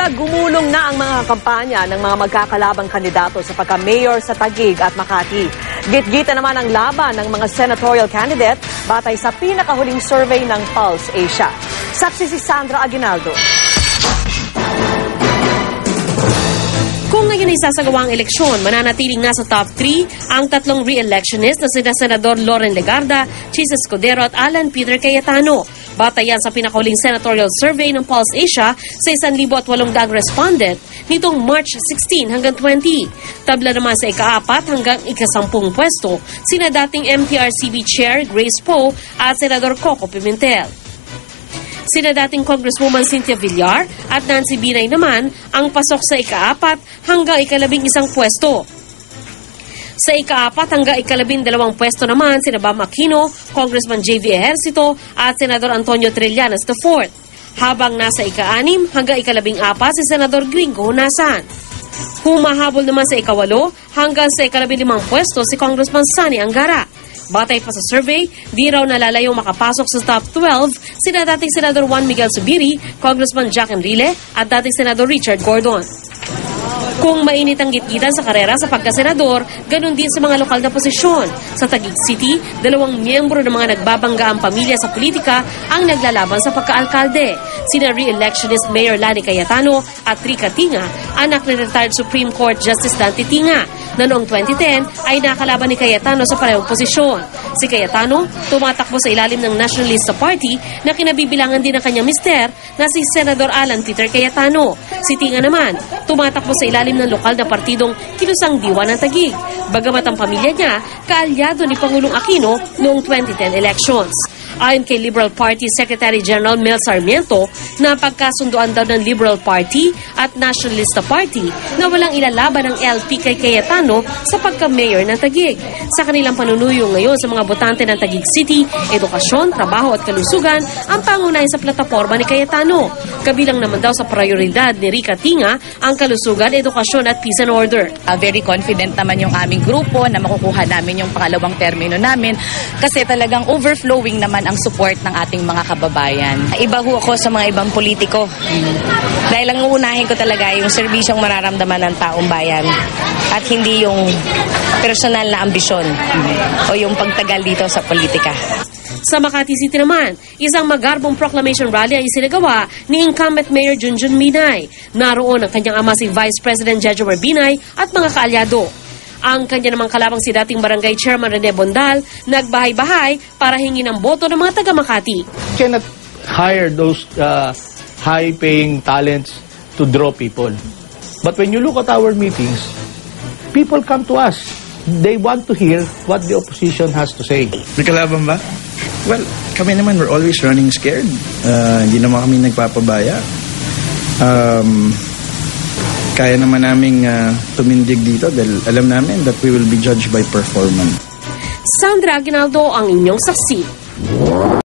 Samantala, gumulong na ang mga kampanya ng mga magkakalabang kandidato sa pagka-mayor sa Taguig at Makati. Git-gita naman ang laban ng mga senatorial candidate batay sa pinakahuling survey ng Pulse Asia. Saksi si Sandra Aguinaldo. Kung ngayon ay sasagawa ang eleksyon, mananatiling nasa top 3 ang tatlong re-electionist na sina Senador Loren Legarda, Chis Escudero at Alan Peter Cayetano. Batayan sa pinakahuling senatorial survey ng Pulse Asia sa 1,800 respondent nitong March 16 hanggang 20. Tabla naman sa ika-4 hanggang ika-10 pwesto sina dating MTRCB Chair Grace Poe at Senador Coco Pimentel. Sina dating Congresswoman Cynthia Villar at Nancy Binay naman ang pasok sa ika-4 hanggang ika-11 pwesto. Sa ika-4 hanggang ika-12 pwesto naman sina Bam Aquino, Congressman J.V. Ejercito at Senador Antonio Trillanes IV. Habang nasa ika-6 hanggang ika-14 si Senador Gringo Hunasan. Humahabol naman sa ika-8 hanggang sa ika-15 pwesto si Congressman Sonny Angara. Batay pa sa survey, di raw nalalayong makapasok sa top 12 sina dating Senador Juan Miguel Zubiri, Congressman Jack Enrile at dating Senador Richard Gordon. Kung mainit ang gitgitan sa karera sa pagkasenador, ganun din sa mga lokal na posisyon. Sa Taguig City, 2 miyembro ng mga nagbabanggaang pamilya sa politika ang naglalaban sa pagkaalkalde. Sina re-electionist Mayor Lani Cayetano at Rica Tinga, anak ni retired Supreme Court Justice Dante Tinga, na noong 2010 ay nakalaban ni Cayetano sa parehong posisyon. Si Cayetano, tumatakbo sa ilalim ng Nationalista Party na kinabibilangan din ng kanyang mister na si Senador Alan Peter Cayetano. Si Tinga naman, tumatakbo sa ilalim ng lokal na partidong Kilusang Diwa ng Taguig. Bagamat ang pamilya niya, kaalyado ni Pangulong Aquino noong 2010 elections. Ayon kay Liberal Party Secretary General Mel Sarmiento, napagkasunduan daw ng Liberal Party at Nationalista Party na walang ilalaban ng LP kay Cayetano sa pagka-mayor ng Taguig. Sa kanilang panunuyo ngayon sa mga botante ng Taguig City, edukasyon, trabaho at kalusugan ang pangunahin sa plataforma ni Cayetano. Kabilang naman daw sa prioridad ni Rica Tinga ang kalusugan, edukasyon at peace and order. Very confident naman yung aming grupo na makukuha namin yung pangalawang termino namin kasi talagang overflowing naman ang support ng ating mga kababayan. Iba ho ako sa mga ibang politiko. Dahil ang uunahin ko talaga yung serbisyong mararamdaman ng taong bayan at hindi yung personal na ambisyon o yung pagtagal dito sa politika. Sa Makati City naman, isang magarbong proclamation rally ay isinagawa ni incumbent Mayor Junjun Binay. Naroon ang kanyang ama si Vice President Jejomar Binay at mga kaalyado. Ang kanya namang kalabang si dating Barangay Chairman Rene Bondal, nagbahay-bahay para hingin ang boto ng mga taga-Makati. Cannot hire those high-paying talents to draw people. But when you look at our meetings, people come to us. They want to hear what the opposition has to say. May kalaban ba? Well, kami naman, we're always running scared. Hindi naman kami nagpapabaya. Kaya naman naming tumindig dito dahil alam namin that we will be judged by performance. Sandra Aguinaldo ang inyong saksi.